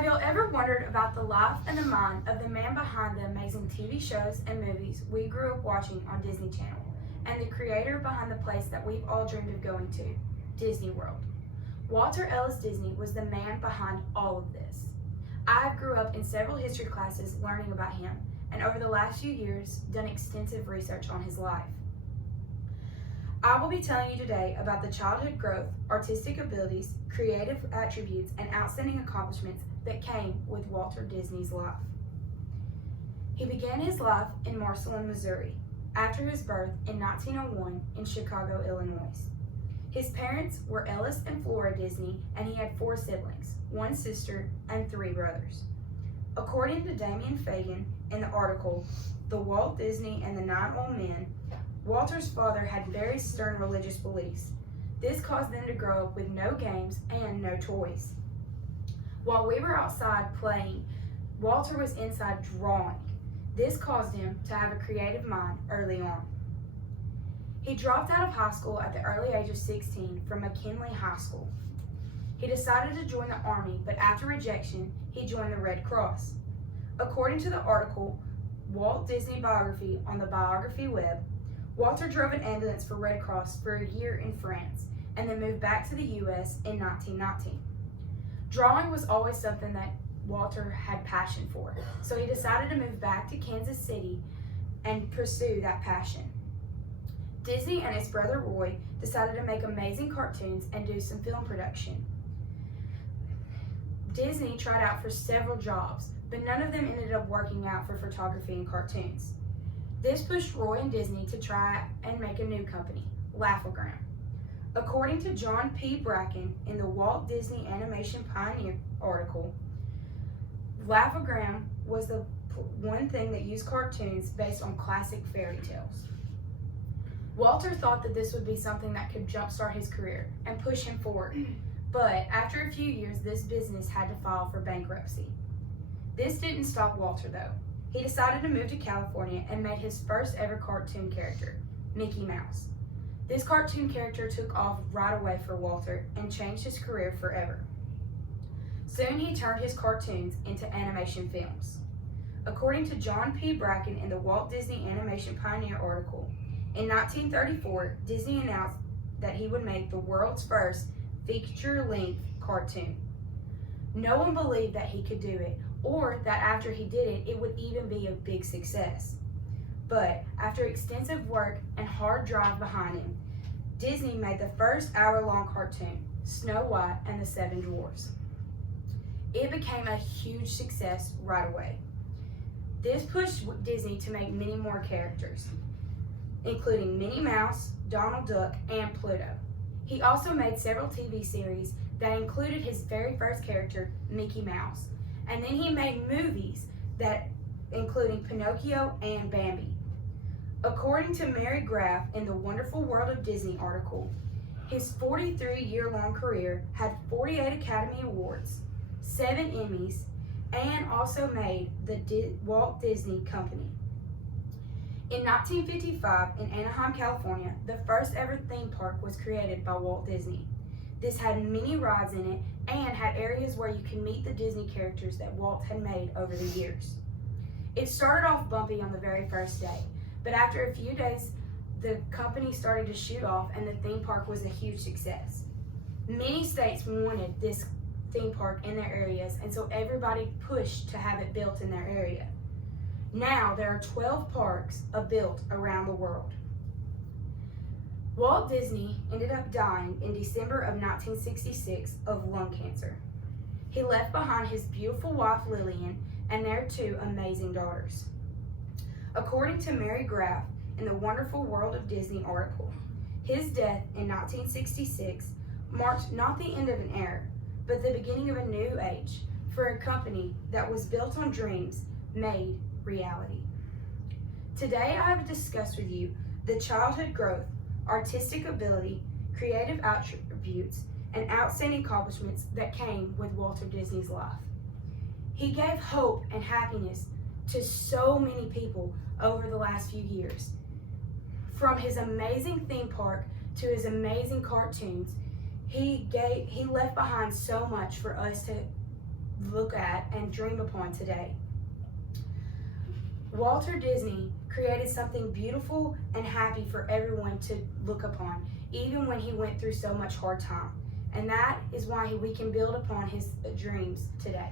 Have y'all ever wondered about the life and the mind of the man behind the amazing TV shows and movies we grew up watching on Disney Channel, and the creator behind the place that we've all dreamed of going to, Disney World? Walter Ellis Disney was the man behind all of this. I grew up in several history classes learning about him, and over the last few years, done extensive research on his life. I will be telling you today about the childhood growth, artistic abilities, creative attributes, and outstanding accomplishments that came with Walter Disney's life. He began his life in Marceline, Missouri, after his birth in 1901 in Chicago, Illinois. His parents were Ellis and Flora Disney, and he had 4 siblings, 1 sister, and 3 brothers. According to Damien Fagan in the article, The Walt Disney and the 9 Old Men, Walter's father had very stern religious beliefs. This caused them to grow up with no games and no toys. While we were outside playing, Walter was inside drawing. This caused him to have a creative mind early on. He dropped out of high school at the early age of 16 from McKinley High School. He decided to join the Army, but after rejection, he joined the Red Cross. According to the article, Walt Disney Biography on the Biography web, Walter drove an ambulance for Red Cross for a year in France, and then moved back to the U.S. in 1919. Drawing was always something that Walter had passion for, so he decided to move back to Kansas City and pursue that passion. Disney and his brother Roy decided to make amazing cartoons and do some film production. Disney tried out for several jobs, but none of them ended up working out for photography and cartoons. This pushed Roy and Disney to try and make a new company, Laugh-O-Gram. According to John P. Bracken in the Walt Disney Animation Pioneer article, Laugh-O-Gram was the one thing that used cartoons based on classic fairy tales. Walter thought that this would be something that could jumpstart his career and push him forward, but after a few years, this business had to file for bankruptcy. This didn't stop Walter though. He decided to move to California and made his first ever cartoon character, Mickey Mouse. This cartoon character took off right away for Walter and changed his career forever. Soon he turned his cartoons into animation films. According to John P. Bracken in the Walt Disney Animation Pioneer article, in 1934, Disney announced that he would make the world's first feature-length cartoon. No one believed that he could do it, or that after he did it, it would even be a big success. But after extensive work and hard drive behind him, Disney made the first hour-long cartoon, Snow White and the 7 Dwarfs. It became a huge success right away. This pushed Disney to make many more characters, including Minnie Mouse, Donald Duck, and Pluto. He also made several TV series that included his very first character, Mickey Mouse. And then he made movies that including Pinocchio and Bambi. According to Mary Graff in the Wonderful World of Disney article, his 43-year-long career had 48 Academy Awards, 7 Emmys, and also made the Walt Disney Company. In 1955, in Anaheim, California, the first ever theme park was created by Walt Disney. This had many rides in it and had areas where you can meet the Disney characters that Walt had made over the years. It started off bumpy on the very first day, but after a few days, the company started to shoot off and the theme park was a huge success. Many states wanted this theme park in their areas, and so everybody pushed to have it built in their area. Now there are 12 parks built around the world. Walt Disney ended up dying in December of 1966 of lung cancer. He left behind his beautiful wife Lillian and their 2 amazing daughters. According to Mary Graff in the Wonderful World of Disney article, his death in 1966 marked not the end of an era, but the beginning of a new age for a company that was built on dreams made reality. Today I have discussed with you the childhood growth, artistic ability, creative attributes, and outstanding accomplishments that came with Walter Disney's life. He gave hope and happiness to so many people over the last few years. From his amazing theme park to his amazing cartoons, he left behind so much for us to look at and dream upon today. Walter Disney created something beautiful and happy for everyone to look upon, even when he went through so much hard time. And that is why we can build upon his dreams today.